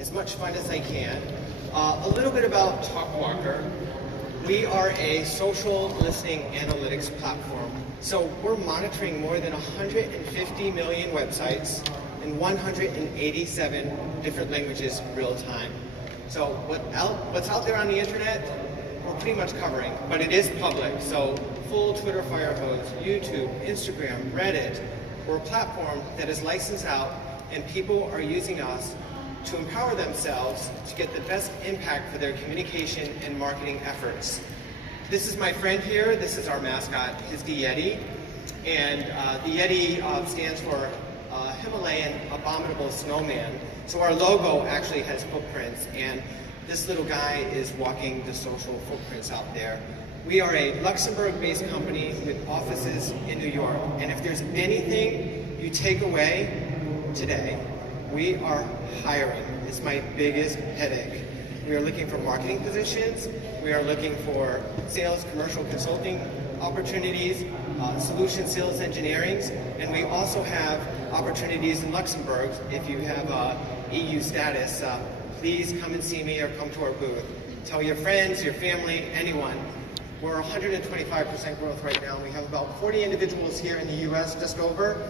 as much fun as I can. A little bit about Talkwalker. We are a social listening analytics platform. So we're monitoring more than 150 million websites in 187 different languages real time. So what's out there on the internet, we're pretty much covering, but it is public. So full Twitter fire hose, YouTube, Instagram, Reddit. We're a platform that is licensed out, and people are using us to empower themselves to get the best impact for their communication and marketing efforts. This is my friend here. This is our mascot. He's the Yeti. And the Yeti stands for Himalayan Abominable Snowman. So our logo actually has footprints, and this little guy is walking the social footprints out there. We are a Luxembourg-based company with offices in New York. And if there's anything you take away today, we are hiring. It's my biggest headache. We are looking for marketing positions. We are looking for sales, commercial consulting opportunities, solution sales engineering, and we also have opportunities in Luxembourg. If you have EU status, please come and see me or come to our booth. Tell your friends, your family, anyone. We're 125% growth right now. We have about 40 individuals here in the US, just over,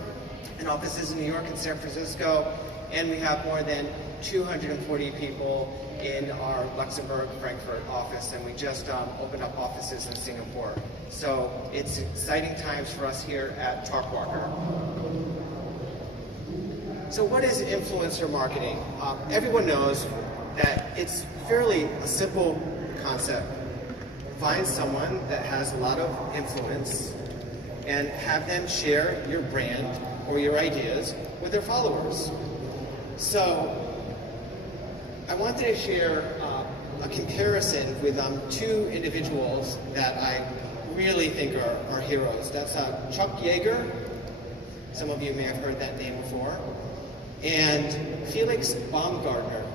and offices in New York and San Francisco. And we have more than 240 people in our Luxembourg, Frankfurt office, and we just opened up offices in Singapore. So it's exciting times for us here at Talkwalker. So what is influencer marketing? Everyone knows that it's fairly a simple concept. Find someone that has a lot of influence and have them share your brand or your ideas with their followers. So I wanted to share a comparison with two individuals that I really think are heroes. That's Chuck Yeager. Some of you may have heard that name before. And Felix Baumgartner.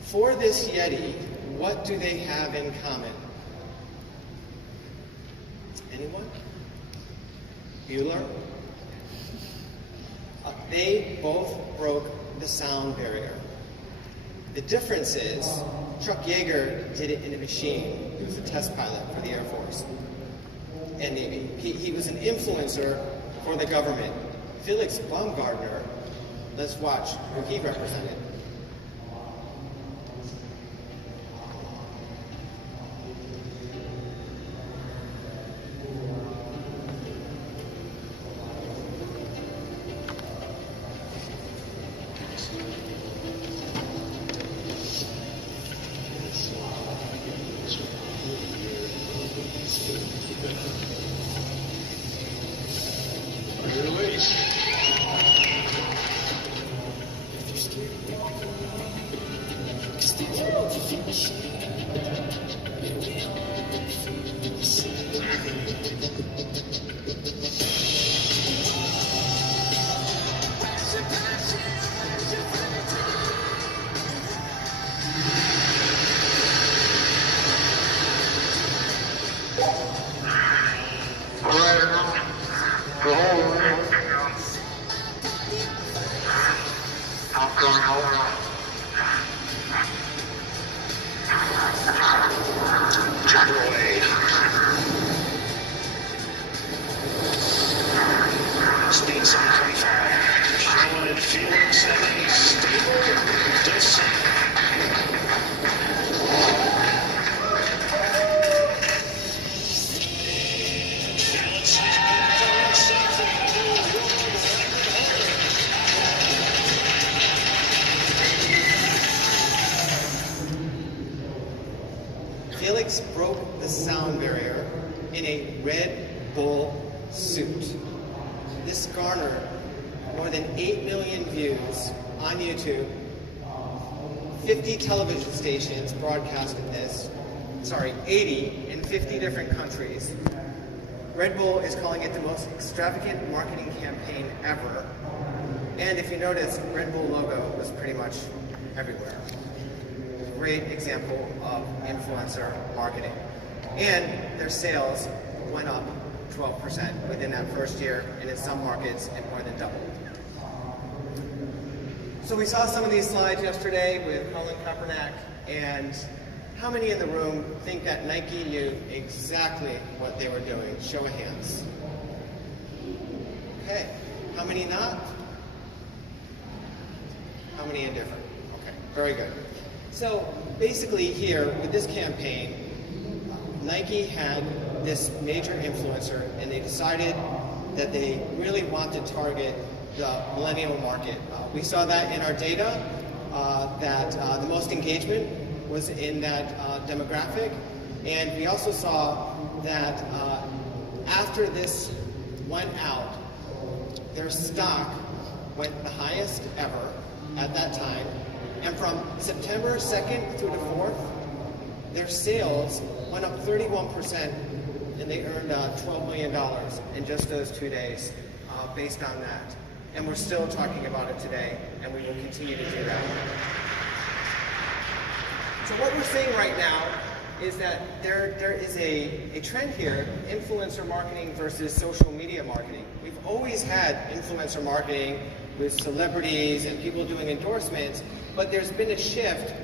For this Yeti, what do they have in common? Anyone? Bueller? They both broke the sound barrier. The difference is, Chuck Yeager did it in a machine. He was a test pilot for the Air Force and Navy. He was an influencer for the government. Felix Baumgartner, let's watch who he represented. Felix broke the sound barrier in a Red Bull suit. This garnered more than 8 million views on YouTube. 50 television stations broadcasted this. 80 in 50 different countries. Red Bull is calling it the most extravagant marketing campaign ever. And if you notice, Red Bull logo was pretty much everywhere. Great example of influencer marketing. And their sales went up 12% within that first year, and in some markets it more than doubled. So we saw some of these slides yesterday with Colin Kaepernick, and how many in the room think that Nike knew exactly what they were doing? Show of hands. Okay. How many not? How many indifferent? Okay, very good. So basically here, with this campaign, Nike had this major influencer, and they decided that they really want to target the millennial market. We saw that in our data, that the most engagement was in that demographic, and we also saw that after this went out, their stock went the highest ever at that time, and from September 2nd through the 4th, their sales went up 31%, and they earned $12 million in just those 2 days based on that. And we're still talking about it today, and we will continue to do that. So what we're seeing right now is that there is a trend here, influencer marketing versus social media marketing. We've always had influencer marketing with celebrities and people doing endorsements, but there's been a shift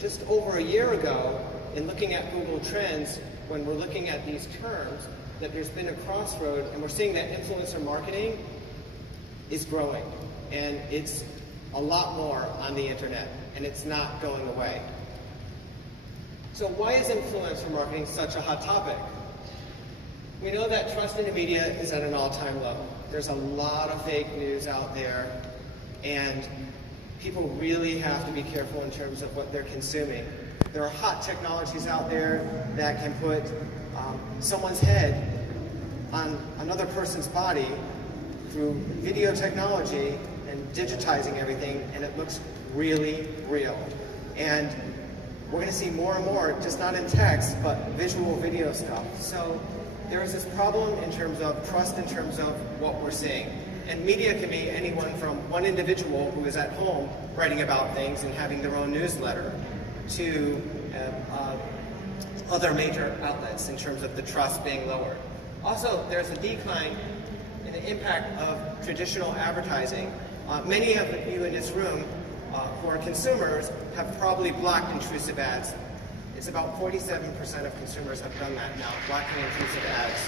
just over a year ago in looking at Google Trends, when we're looking at these terms, that there's been a crossroad, and we're seeing that influencer marketing is growing, and it's a lot more on the internet, and it's not going away. So why is influencer marketing such a hot topic? We know that trust in the media is at an all-time low. There's a lot of fake news out there, and people really have to be careful in terms of what they're consuming. There are hot technologies out there that can put someone's head on another person's body through video technology and digitizing everything, and it looks really real. And we're going to see more and more, just not in text, but visual video stuff. So there is this problem in terms of trust, in terms of what we're seeing. And media can be anyone from one individual who is at home writing about things and having their own newsletter, to other major outlets in terms of the trust being lowered. Also, there's a decline in the impact of traditional advertising. Many of you in this room who are consumers have probably blocked intrusive ads. It's about 47% of consumers have done that now, blocking intrusive ads.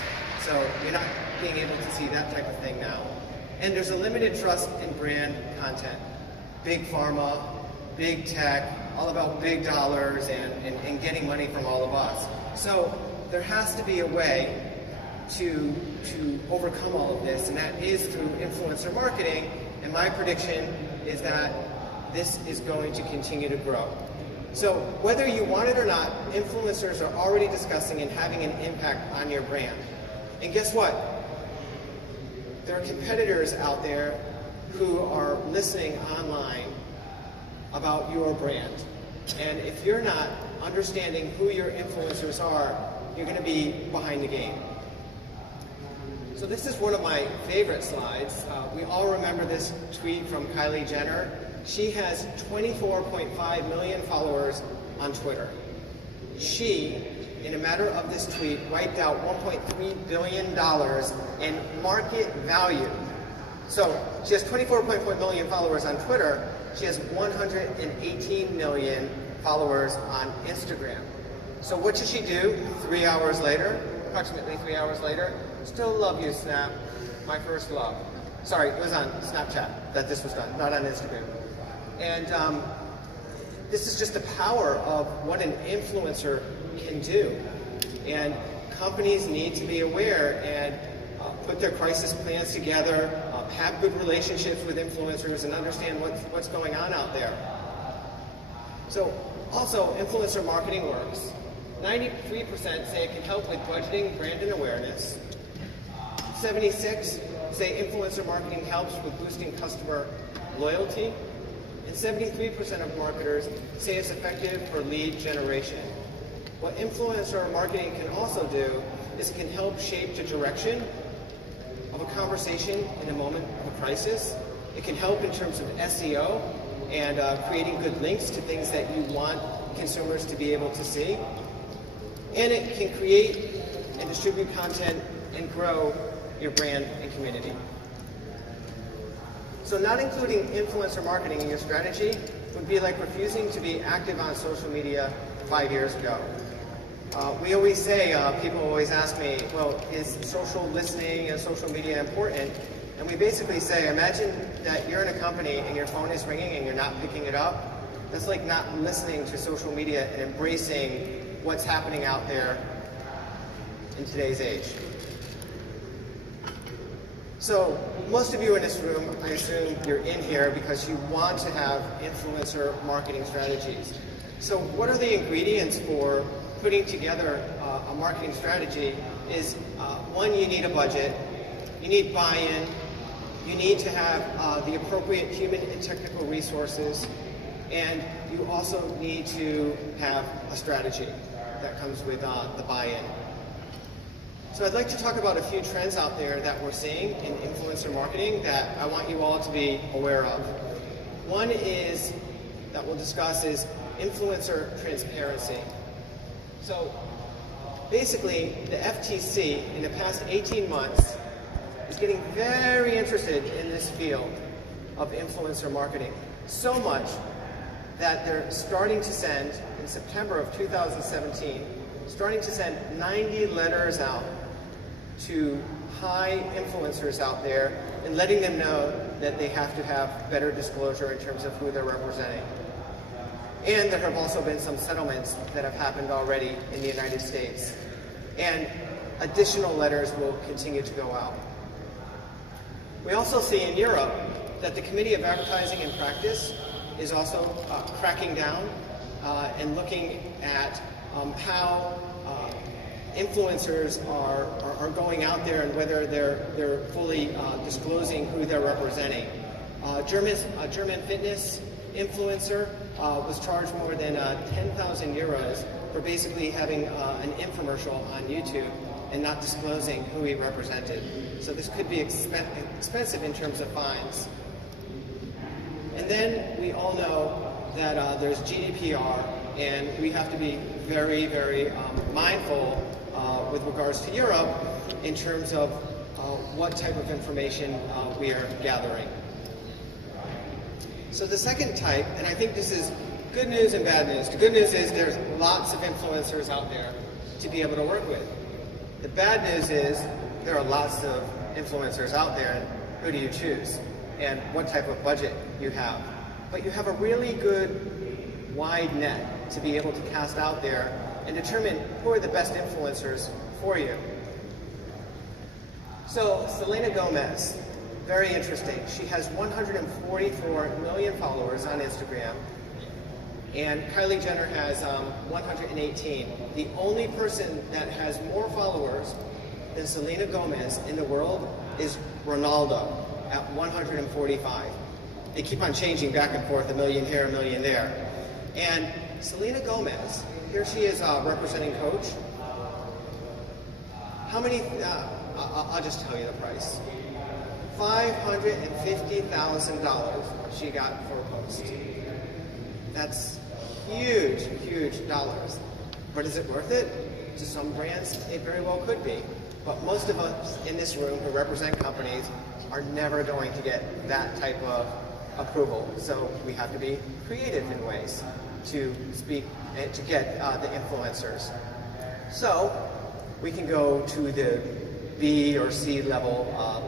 So you're not being able to see that type of thing now. And there's a limited trust in brand content. Big pharma, big tech, all about big dollars and getting money from all of us. So there has to be a way to overcome all of this, and that is through influencer marketing. And my prediction is that this is going to continue to grow. So whether you want it or not, influencers are already discussing and having an impact on your brand. And guess what? There are competitors out there who are listening online about your brand. And if you're not understanding who your influencers are, you're going to be behind the game. So this is one of my favorite slides. We all remember this tweet from Kylie Jenner. She has 24.5 million followers on Twitter. She, in a matter of this tweet, wiped out $1.3 billion in market value. So she has 24.4 million followers on Twitter. She has 118 million followers on Instagram. So what did she do 3 hours later, approximately 3 hours later? Still love you, Snap, my first love. Sorry, it was on Snapchat that this was done, not on Instagram. And this is just the power of what an influencer can do. And companies need to be aware and put their crisis plans together, have good relationships with influencers, and understand what's going on out there. So also, influencer marketing works. 93% say it can help with budgeting, brand, and awareness. 76 say influencer marketing helps with boosting customer loyalty. And 73% of marketers say it's effective for lead generation. What influencer marketing can also do is it can help shape the direction of a conversation in a moment of a crisis. It can help in terms of SEO and creating good links to things that you want consumers to be able to see. And it can create and distribute content and grow your brand and community. So not including influencer marketing in your strategy would be like refusing to be active on social media 5 years ago. We always say, people always ask me, well, is social listening and social media important? And we basically say, imagine that you're in a company and your phone is ringing and you're not picking it up. That's like not listening to social media and embracing what's happening out there in today's age. So most of you in this room, I assume you're in here because you want to have influencer marketing strategies. So what are the ingredients for putting together a marketing strategy is, one, you need a budget, you need buy-in, you need to have the appropriate human and technical resources, and you also need to have a strategy that comes with the buy-in. So I'd like to talk about a few trends out there that we're seeing in influencer marketing that I want you all to be aware of. One is, that we'll discuss, is influencer transparency. So basically, the FTC in the past 18 months is getting very interested in this field of influencer marketing. So much that they're starting to send, in September of 2017, starting to send 90 letters out to high influencers out there and letting them know that they have to have better disclosure in terms of who they're representing. And there have also been some settlements that have happened already in the United States. And additional letters will continue to go out. We also see in Europe that the Committee of Advertising and Practice is also cracking down and looking at how influencers are going out there and whether they're fully disclosing who they're representing. A German fitness influencer was charged more than 10,000 euros for basically having an infomercial on YouTube and not disclosing who he represented. So this could be expensive in terms of fines. And then we all know that there's GDPR, and we have to be very, very mindful with regards to Europe in terms of what type of information we are gathering. So the second type, and I think this is good news and bad news. The good news is there's lots of influencers out there to be able to work with. The bad news is there are lots of influencers out there, and who do you choose? And what type of budget you have. But you have a really good wide net to be able to cast out there and determine who are the best influencers for you. So Selena Gomez, very interesting. She has 144 million followers on Instagram, and Kylie Jenner has 118. The only person that has more followers than Selena Gomez in the world is Ronaldo at 145. They keep on changing back and forth, a million here, a million there. And Selena Gomez, here she is representing Coach. How many, I'll just tell you the price. $550,000 she got for a post. That's huge, huge dollars. But is it worth it? To some brands, it very well could be. But most of us in this room who represent companies are never going to get that type of approval. So we have to be creative in ways to speak and to get the influencers. So we can go to the B or C level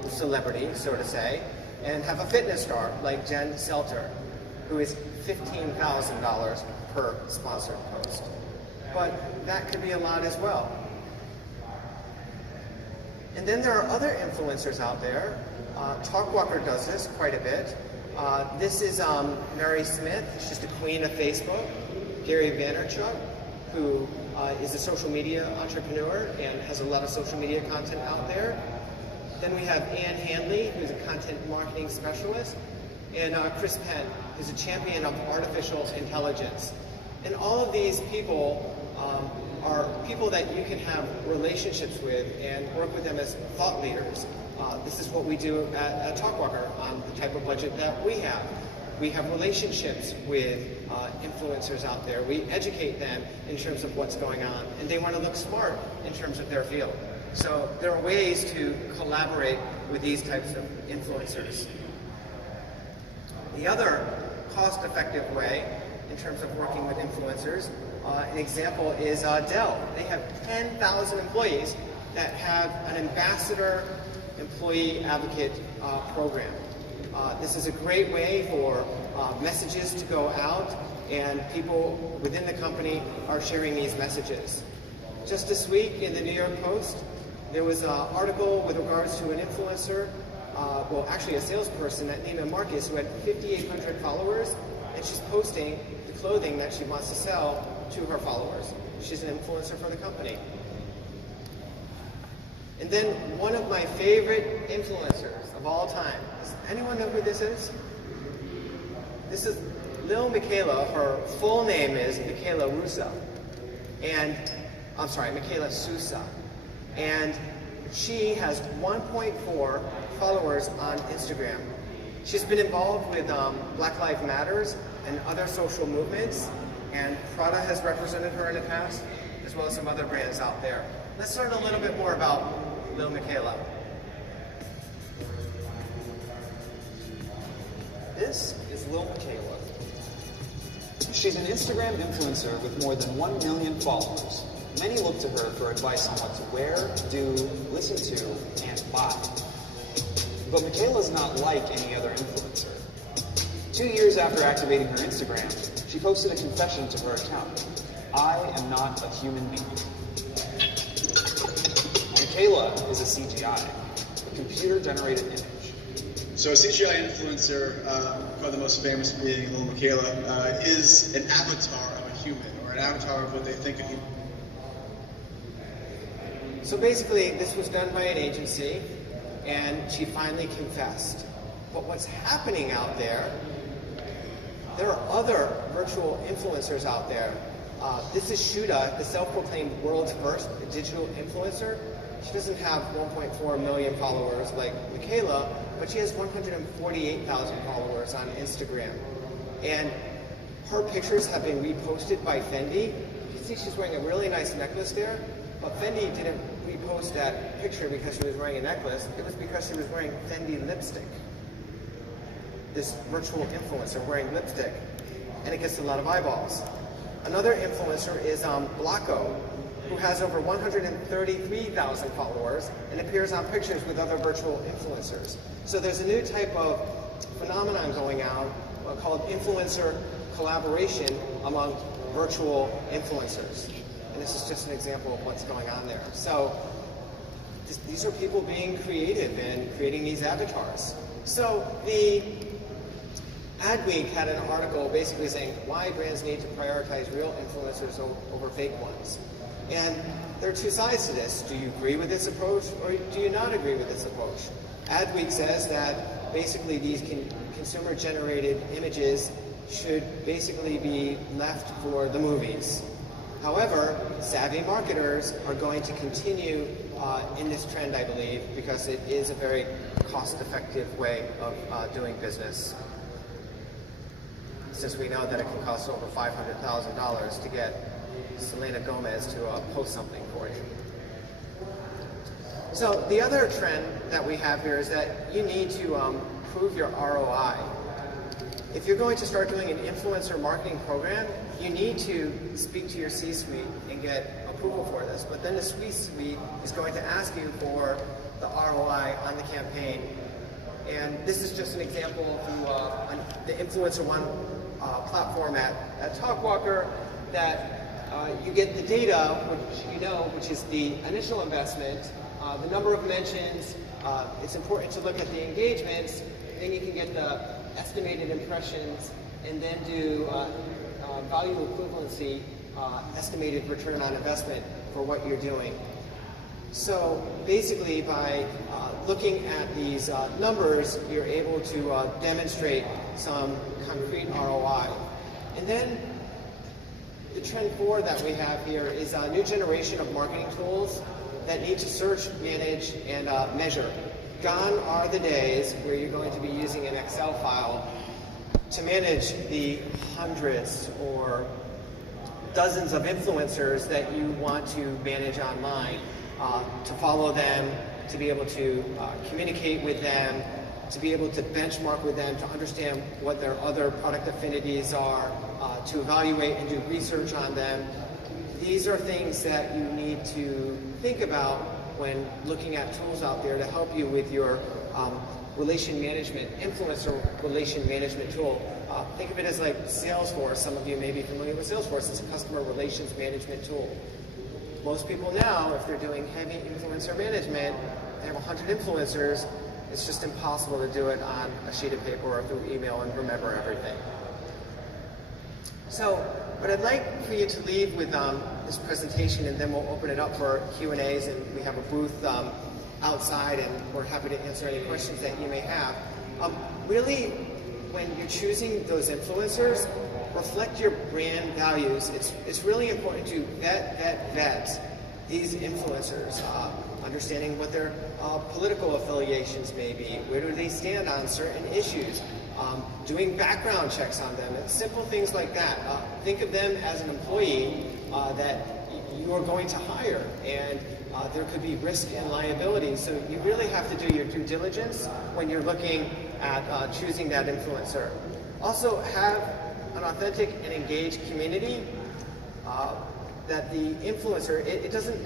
celebrity, so to say, and have a fitness star like Jen Selter, who is $15,000 per sponsored post. But that could be a lot as well. And then there are other influencers out there. Talkwalker does this quite a bit. This is Mary Smith. She's the queen of Facebook. Gary Vaynerchuk, who is a social media entrepreneur and has a lot of social media content out there. Then we have Ann Handley, who's a content marketing specialist, and Chris Penn, who's a champion of artificial intelligence. And all of these people are people that you can have relationships with and work with them as thought leaders. This is what we do at Talkwalker on the type of budget that we have. We have relationships with influencers out there. We educate them in terms of what's going on, and they want to look smart in terms of their field. So there are ways to collaborate with these types of influencers. The other cost-effective way in terms of working with influencers, an example is Dell. They have 10,000 employees that have an ambassador employee advocate program. This is a great way for messages to go out, and people within the company are sharing these messages. Just this week in the New York Post, there was an article with regards to an influencer, well, actually a salesperson at Neiman Marcus who had 5,800 followers, and she's posting the clothing that she wants to sell to her followers. She's an influencer for the company. And then one of my favorite influencers of all time. Does anyone know who this is? This is Lil Miquela. Her full name is Miquela Russo. And, I'm sorry, Miquela Sousa. And she has 1.4 followers on Instagram. She's been involved with Black Lives Matters and other social movements, and Prada has represented her in the past, as well as some other brands out there. Let's learn a little bit more about Lil Miquela. This is Lil Miquela. She's an Instagram influencer with more than 1 million followers. Many look to her for advice on what to wear, do, listen to, and buy. But Miquela's not like any other influencer. 2 years after activating her Instagram, she posted a confession to her account. I am not a human being. Miquela is a CGI, a computer-generated image. So a CGI influencer, probably the most famous being Lil Miquela, is an avatar of a human, or an avatar of what they think a human. So basically, this was done by an agency, and she finally confessed. But what's happening out there, there are other virtual influencers out there. This is Shuda, the self-proclaimed world's first digital influencer. She doesn't have 1.4 million followers like Miquela, but she has 148,000 followers on Instagram. And her pictures have been reposted by Fendi. You can see she's wearing a really nice necklace there, but Fendi didn't repost that picture because she was wearing a necklace. It was because she was wearing Fendi lipstick. This virtual influencer wearing lipstick, and it gets a lot of eyeballs. Another influencer is Blocko, who has over 133,000 followers and appears on pictures with other virtual influencers. So there's a new type of phenomenon going out called influencer collaboration among virtual influencers. And this is just an example of what's going on there. So these are people being creative and creating these avatars. So the Adweek had an article basically saying why brands need to prioritize real influencers over fake ones. And there are two sides to this. Do you agree with this approach, or do you not agree with this approach? Adweek says that basically these consumer-generated images should basically be left for the movies. However, savvy marketers are going to continue in this trend, I believe, because it is a very cost-effective way of doing business. Since we know that it can cost over $500,000 to get Selena Gomez to post something for you. So the other trend that we have here is that you need to prove your ROI. If you're going to start doing an influencer marketing program, you need to speak to your C-suite and get approval for this. But then the C-suite is going to ask you for the ROI on the campaign. And this is just an example through the Influencer One platform at Talkwalker, that you get the data, which you know, which is the initial investment, the number of mentions. It's important to look at the engagements. Then you can get the estimated impressions, and then do value equivalency, estimated return on investment for what you're doing. So basically, by looking at these numbers, you're able to demonstrate some concrete ROI. And then the trend 4 that we have here is a new generation of marketing tools that need to search, manage, and measure. Gone are the days where you're going to be using an Excel file to manage the hundreds or dozens of influencers that you want to manage online, to follow them, to be able to communicate with them, to be able to benchmark with them, to understand what their other product affinities are, to evaluate and do research on them. These are things that you need to think about when looking at tools out there to help you with your relation management, influencer relation management tool. Think of it as like Salesforce. Some of you may be familiar with Salesforce. It's a customer relations management tool. Most people now, if they're doing heavy influencer management, they have 100 influencers. It's just impossible to do it on a sheet of paper or through email and remember everything. So what I'd like for you to leave with this presentation, and then we'll open it up for Q&As, and we have a booth outside, and we're happy to answer any questions that you may have. Really, when you're choosing those influencers, reflect your brand values. It's really important to vet these influencers, understanding what their political affiliations may be, where do they stand on certain issues, doing background checks on them, and simple things like that. Think of them as an employee that you are going to hire, and there could be risk and liability. So you really have to do your due diligence when you're looking at choosing that influencer. Also, have an authentic and engaged community. That the influencer,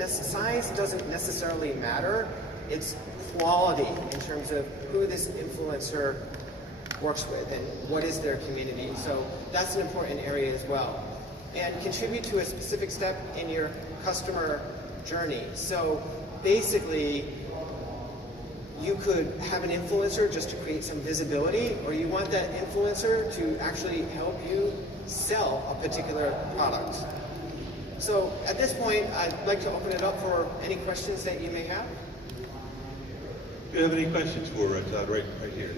size doesn't necessarily matter. It's quality in terms of who this influencer works with and what is their community. So that's an important area as well. And contribute to a specific step in your customer journey. So basically, you could have an influencer just to create some visibility, or you want that influencer to actually help you sell a particular product. So at this point, I'd like to open it up for any questions that you may have. Do you have any questions for Todd right here?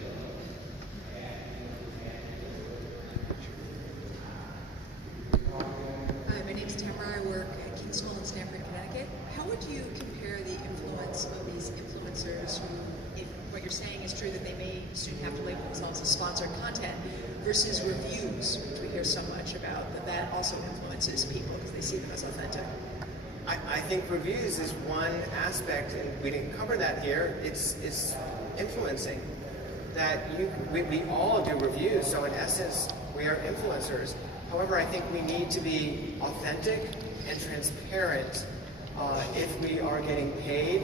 Hi, my name is Tamara. I work at King School in Stamford, Connecticut. How would you compare the influence of these influencers who, if what you're saying is true, that they may soon have to label themselves as sponsored content, versus reviews, which we hear so much about, that also influences people because they see them as authentic? I think reviews is one aspect, and we didn't cover that here. It's influencing. That we all do reviews, so in essence, we are influencers. However, I think we need to be authentic and transparent if we are getting paid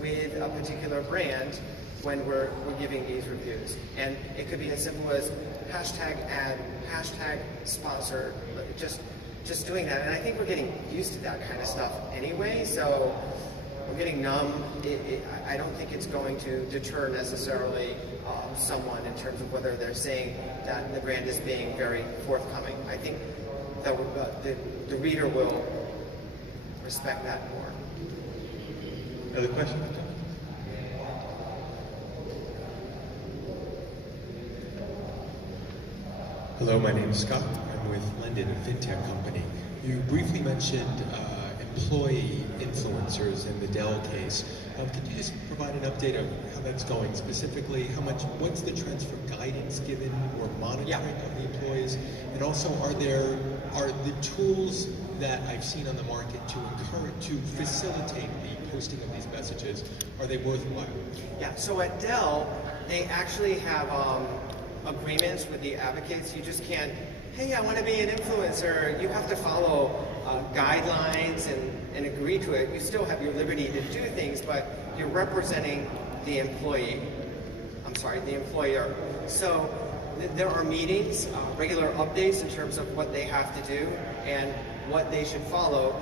with a particular brand when we're giving these reviews. And it could be as simple as hashtag ad, hashtag sponsor, just doing that. And I think we're getting used to that kind of stuff anyway, so we're getting numb. I don't think it's going to deter necessarily someone in terms of whether they're saying that the brand is being very forthcoming. I think that the reader will respect that more. Other questions? Hello, my name is Scott. I'm with London, a fintech company. You briefly mentioned employee influencers in the Dell case. Could you just provide an update of how that's going specifically? What's the trends for guidance given or monitoring of the employees? And also, are the tools that I've seen on the market to facilitate the posting of these messages, are they worthwhile? Yeah, so at Dell, they actually have agreements with the advocates. You just can't, hey, I want to be an influencer. You have to follow guidelines and agree to it. You still have your liberty to do things, but you're representing the employer. So there are meetings, regular updates in terms of what they have to do and what they should follow.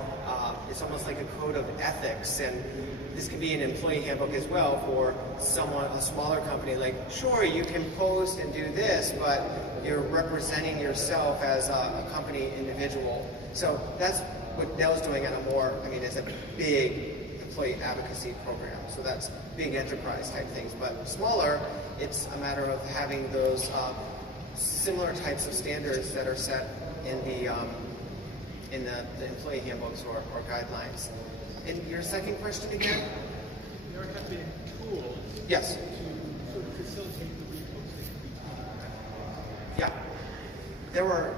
It's almost like a code of ethics, and this could be an employee handbook as well for a smaller company. Like, sure, you can post and do this, but you're representing yourself as a company individual. So that's what Dell's doing on it's a big employee advocacy program. So that's big enterprise type things. But smaller, it's a matter of having those similar types of standards that are set in the employee handbooks or guidelines. And your second question again? There have been tools Yes. to sort of facilitate the reposting. Yeah. There are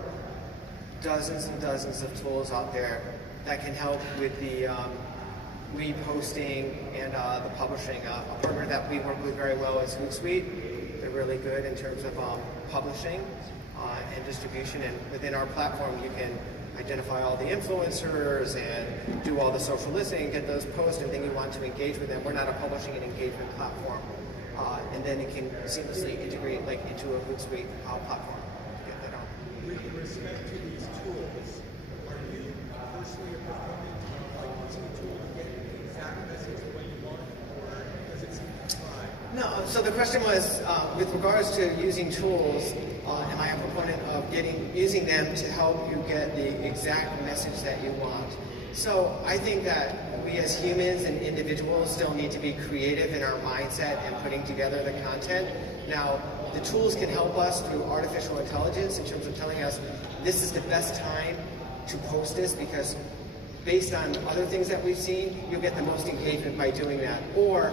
dozens and dozens of tools out there that can help with the reposting and the publishing. A partner that we work with very well is Hootsuite. They're really good in terms of publishing and distribution. And within our platform, you can identify all the influencers and do all the social listening, get those posts, and then you want to engage with them. We're not a publishing and engagement platform. And then it can seamlessly integrate like into a Hootsuite platform to get that on. With respect to these tools, are you personally a proponent of like using a tool to get the exact message the way you want, or does it seem to try? No, so the question was, with regards to using tools, am I a proponent of using them to help you get the exact message that you want? So I think that we as humans and individuals still need to be creative in our mindset and putting together the content. Now, the tools can help us through artificial intelligence in terms of telling us this is the best time to post this because based on other things that we've seen, you'll get the most engagement by doing that. Or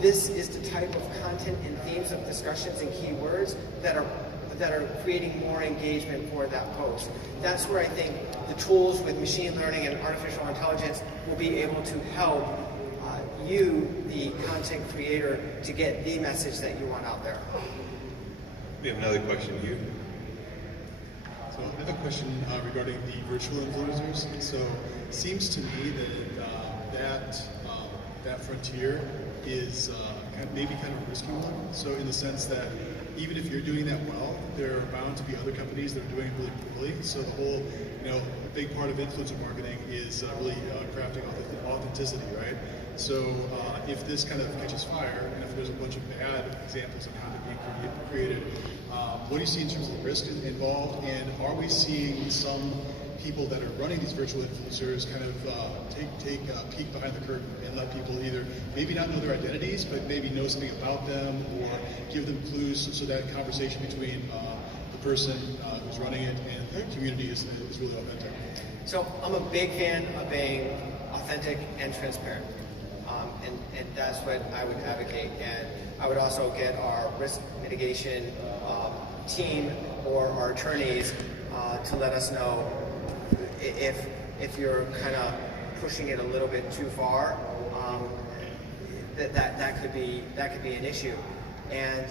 this is the type of content and themes of discussions and keywords that are creating more engagement for that post. That's where I think the tools with machine learning and artificial intelligence will be able to help you, the content creator, to get the message that you want out there. We have another question here. So I have a question regarding the virtual influencers. So it seems to me that that frontier is maybe kind of a risky one. So in the sense that even if you're doing that well, there are bound to be other companies that are doing it really poorly. So the whole, a big part of influencer marketing is really crafting authenticity, right? So if this kind of catches fire, and if there's a bunch of bad examples of content being created, what do you see in terms of the risk involved? And are we seeing some people that are running these virtual influencers kind of take a peek behind the curtain and let people either maybe not know their identities, but maybe know something about them, or give them clues so that conversation between the person who's running it and the community is really authentic? So I'm a big fan of being authentic and transparent. And that's what I would advocate. And I would also get our risk mitigation team or our attorneys to let us know if you're kind of pushing it a little bit too far, that could be an issue. And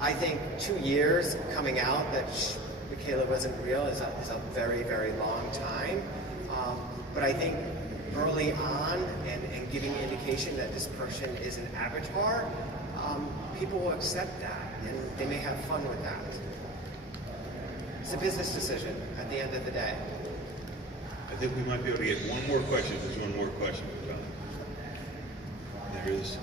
I think 2 years coming out that Miquela wasn't real is a very, very long time. But I think early on and giving indication that this person is an avatar, people will accept that and they may have fun with that. It's a business decision at the end of the day. I think we might be able to get one more question. There's one more question. There is.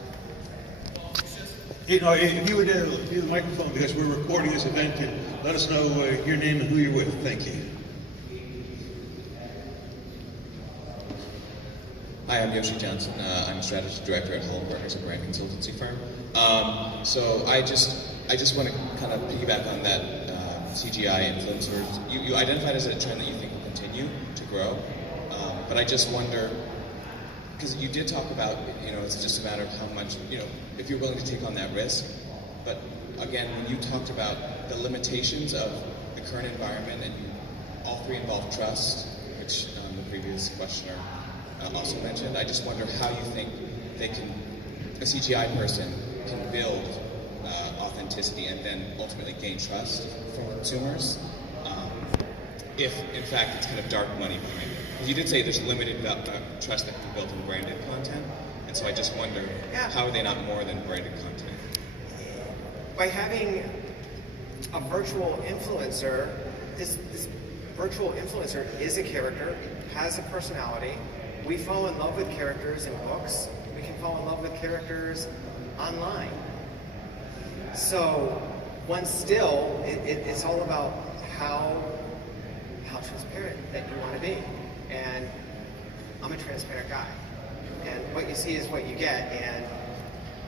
If you would do the microphone, because we're recording this event, and let us know your name and who you're with. Thank you. Hi, I'm Yoshi Johnson. I'm a strategy director at Hull Partners, a brand consultancy firm. So I just want to kind of piggyback on that CGI influencers. You identified as a trend that you think will continue to grow, but I just wonder, because you did talk about, it's just a matter of how much, if you're willing to take on that risk. But again, when you talked about the limitations of the current environment, and all three involve trust, which the previous questioner also mentioned, I just wonder how you think a CGI person can build authenticity and then ultimately gain trust from consumers, if in fact it's kind of dark money behind it. Because you did say there's limited trust that can be built in branded content, and so I just wonder, how are they not more than branded content? By having a virtual influencer, this virtual influencer is a character, has a personality. We fall in love with characters in books. We can fall in love with characters online. So, it's all about how transparent that you want to be. And I'm a transparent guy. And what you see is what you get. And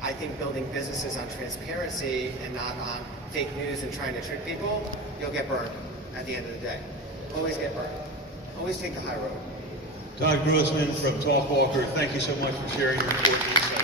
I think building businesses on transparency and not on fake news and trying to trick people, you'll get burned at the end of the day. Always get burned. Always take the high road. Todd Grossman from Talkwalker, thank you so much for sharing your important insights.